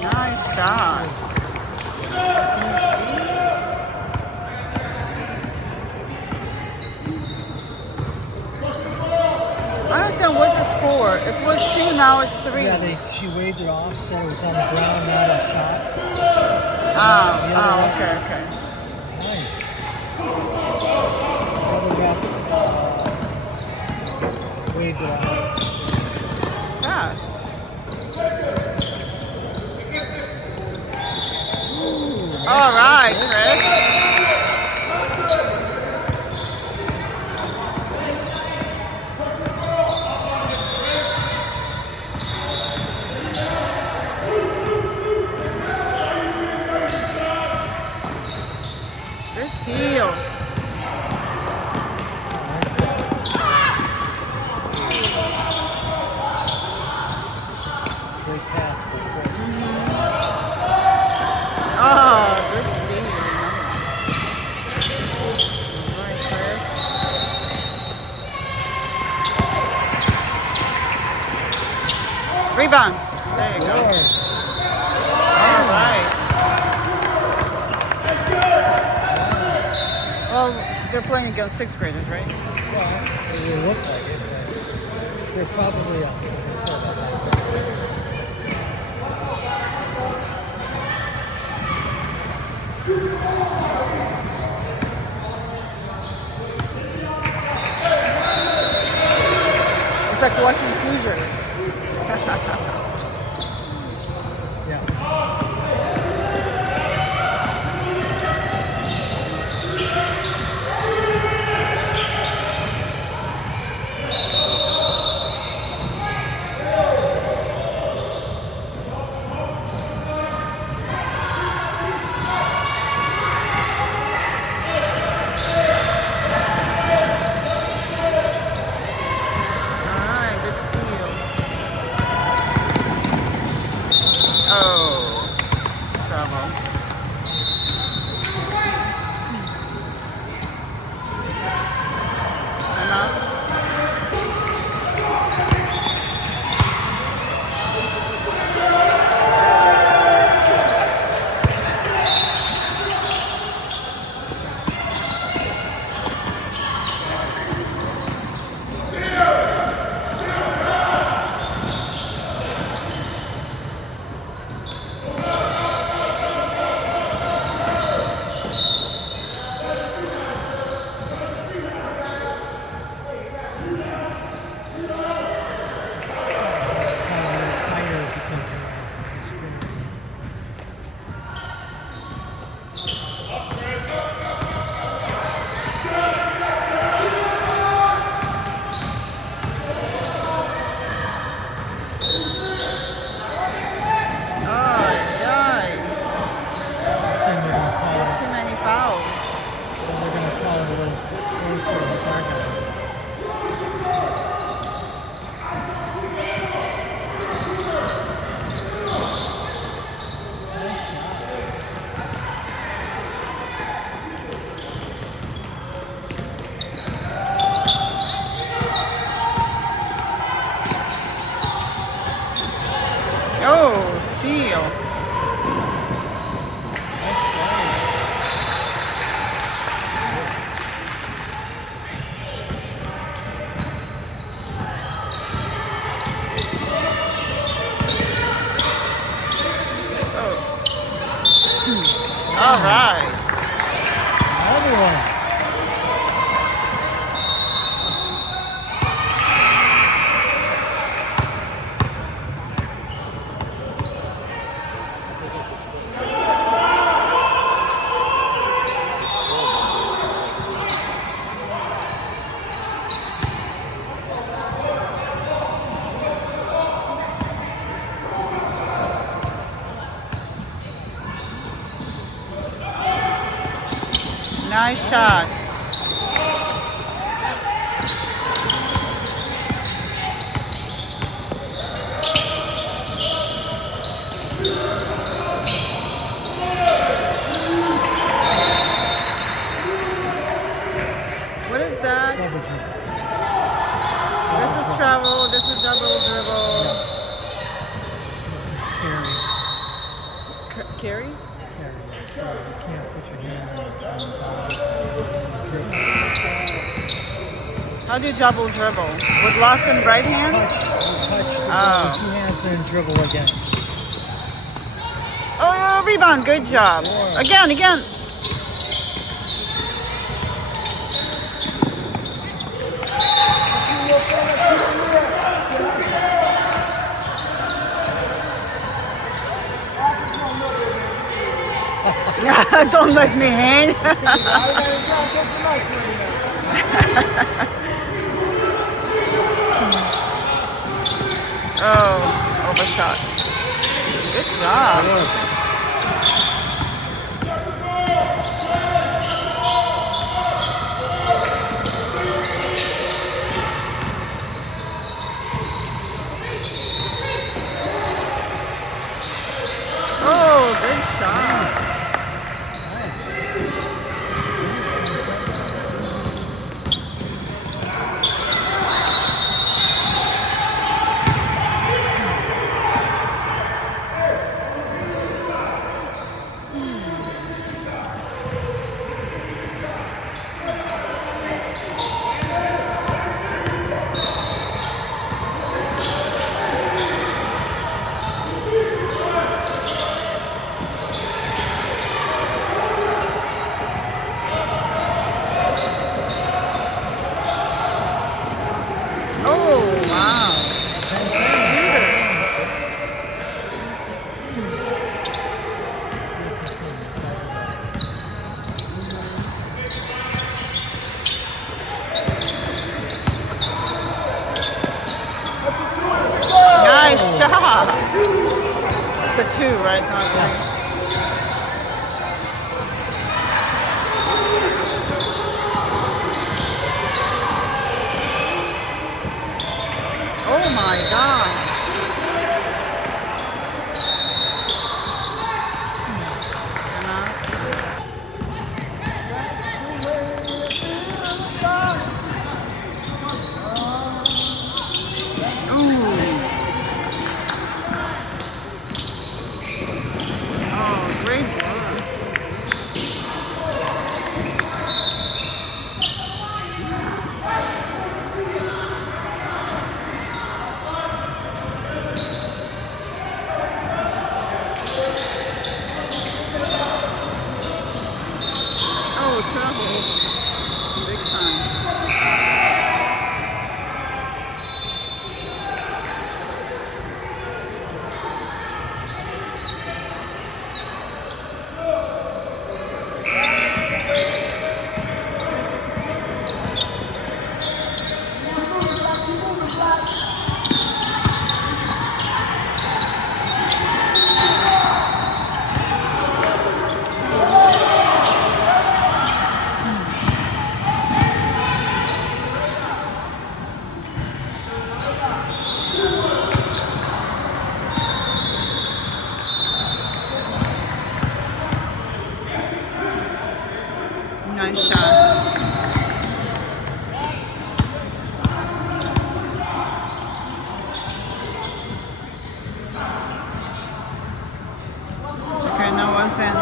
Nice shot. Can you see? I don't understand what's the score. It was 2, now it's 3. Yeah, she waved it off, said it was on the ground, not a shot. Okay, okay. Nice. Other ref waved it off. Yes. All right, Chris. Good steal. Great pass for Chris. Oh, good steal. All right, Chris. Rebound. There you go. All right. Well, they're playing against 6th graders, right? Well, it will look like it, but they're probably It's like watching Hoosiers. yeah. All right, good steal. Oh, trouble. Enough. Too many fouls. They're going to call it a little closer with our guys. Oh, steal. All right. Another one. Nice shot. What is that? Double dribble. This is travel. This is double dribble. This is carry. carry? Carry it. So you can't put your hand on the ball. Dribble. How do you double dribble? With left and right hand? Touch the ball Oh. with 2 hands and dribble again. Oh, rebound. Good job. Again, again. Don't let me hang. Oh, overshot. Good job. Oh, good shot. Oh, wow. Nice shot. It's a 2, right? It's not a 3. Oh my God. Ooh. Oh, great work. Oh, trouble. Big time. Nice shot. Okay, Noah's in.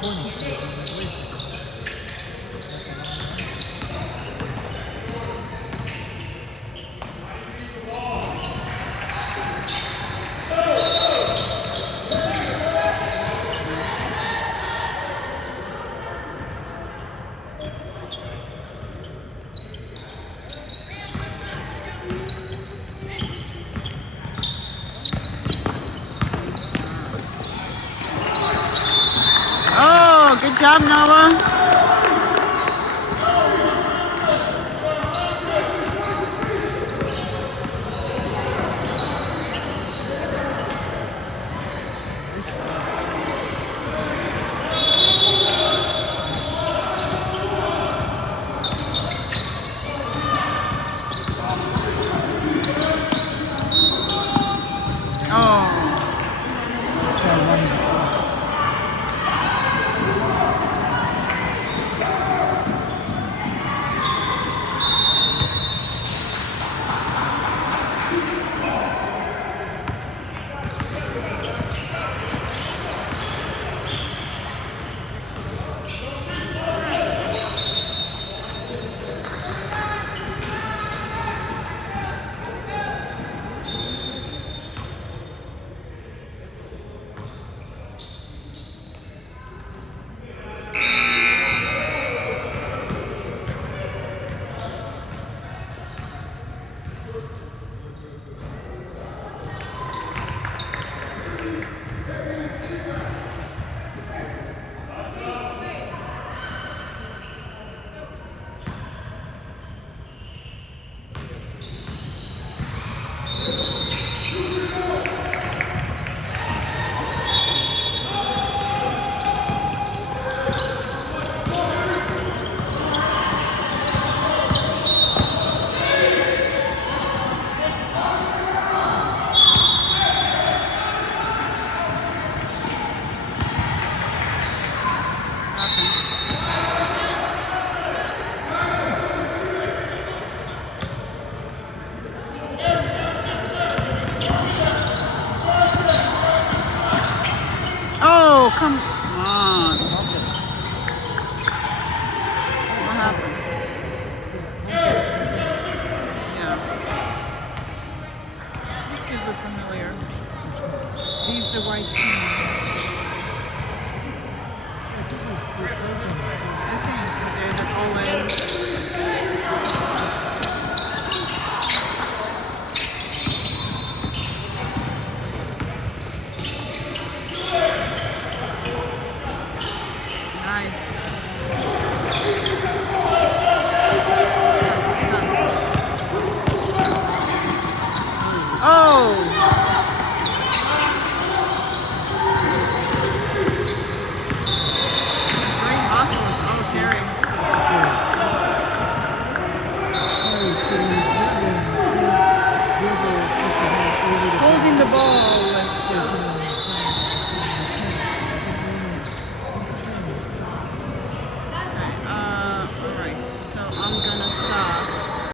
20 seasons at least. Oh, good job, Noah. Oh. So wonderful. Oh, come on. What happened? Yeah. These kids look familiar. These the white team. I think we're taking